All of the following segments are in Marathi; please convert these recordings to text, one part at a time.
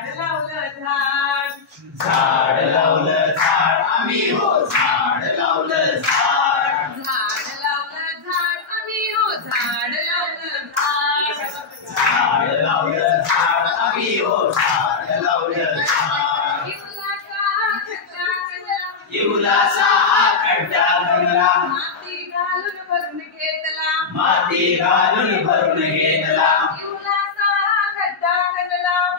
झाड लावलं झाड झाड लावलं झाड आम्ही हो झाड लावलं झाड झाड लावलं झाड आम्ही हो झाड लावलं झाड झाड लावलं झाड आम्ही हो झाड लावलं झाड इवलाचा हा खड्डा खणला माती घालून भरून घेतला माती घालून भरून घेतला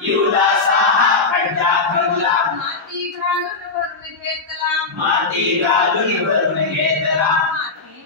इवलाचा हा खड्डा खणला माती घालून भरून घेतला माती घालून भरून घेतला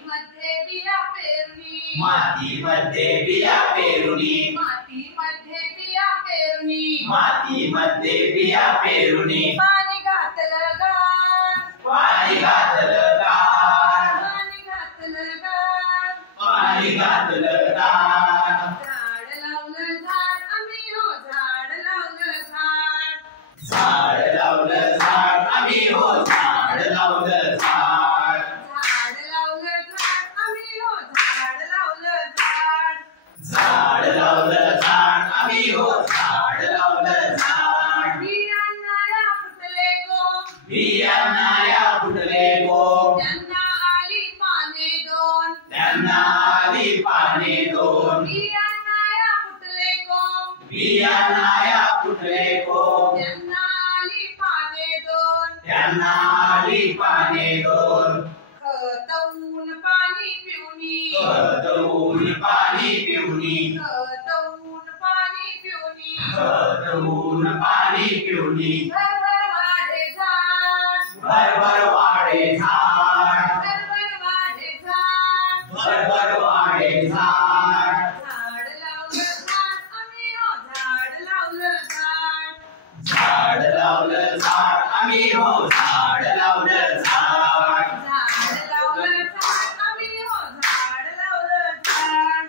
मातीमध्ये बिया पेरणी मातीमध्ये बिया पेरुनी मातीमध्ये बिया पेरणी मातीमध्ये बिया पेरुनी पाणी घातलं गार पाणी घातलं गार पाणी घातलं गार पाणी घातलं गार झाड लावलं झाड आम्ही हो झाड लावलं झाड झाड लावलं झाड आम्ही हो झाड लावलं झाड झाड लावलं झाड आम्ही हो झाड लावलं झाड झाड लावलं झाड आम्ही हो झाड लावलं झाड बियांना फुटले गो बियाणाया फुटले गो त्यांना आली पाने दोन त्यांना आली पाने दोन बियांना फुटले गो बियाणाया फुटले गो त्यांना आली पाने दोन त्यांना आली पाने दोन खतवून पाणी पिऊनी खतवून पाणी पिऊनी खतवून पाणी पिऊनी खतवून पाणी पिऊनी भरभर वाढे झाड भरभर वाढे झाड भरभर वाढे झाड भरभर वाढे झाड झाड लावलं झाड आम्ही हो झाड लावलं झाड झाड लावलं झाड आम्ही हो झाड लावलं झाड झाड लावलं झाड आम्ही हो झाड लावलं झाड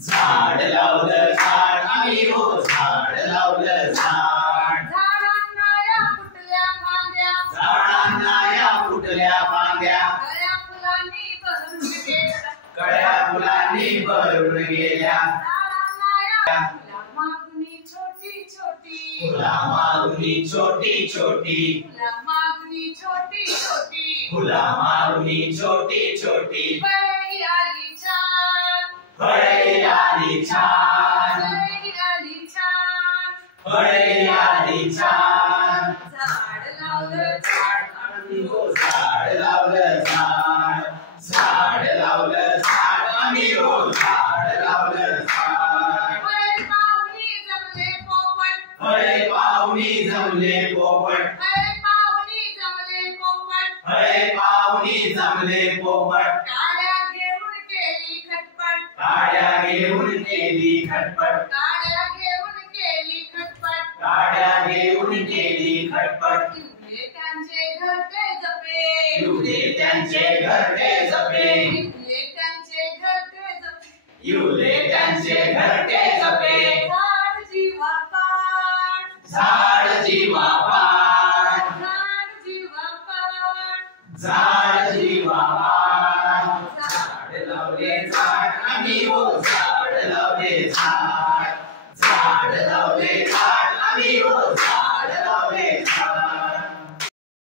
झाड लावलं झाड आम्ही हो झाड लावलं झाड झाडांना या फुटल्या फांद्या झाडांना या फुटल्या फांद्या कळ्या फुलांनी भरून गेल्या कळ्या फुलांनी भरून गेल्या झाडांना या फुला मागणी छोटी छोटी फुला मागुनी छोटी छोटी फुला मागणी छोटी छोटी फुला मागुनी छोटी छोटी फळही आली छान फळे आली छान फळही आली छान फळे आली छान झाड लावलं झाड आम्ही हो झाड लावलं झाड झाड लावलं झाड आम्ही हो झाड लावलं झाड फळे पाहुणी जमले पोपट फळे पाहुणी जमले पोपट फळे पाहुणी जमले पोपट फळे पाहुणी जमले पोपट काड्या घेऊन केली खटपट काड्या घेऊन केली खटपट काड्या घेऊन केली खटपट काड्या घेऊन केली खटपट इवले त्यांचे घरटे जपे युले त्यांचे घरटे जपे इवले त्यांचे घरटे जपे युले त्यांचे घरटे जपे झाड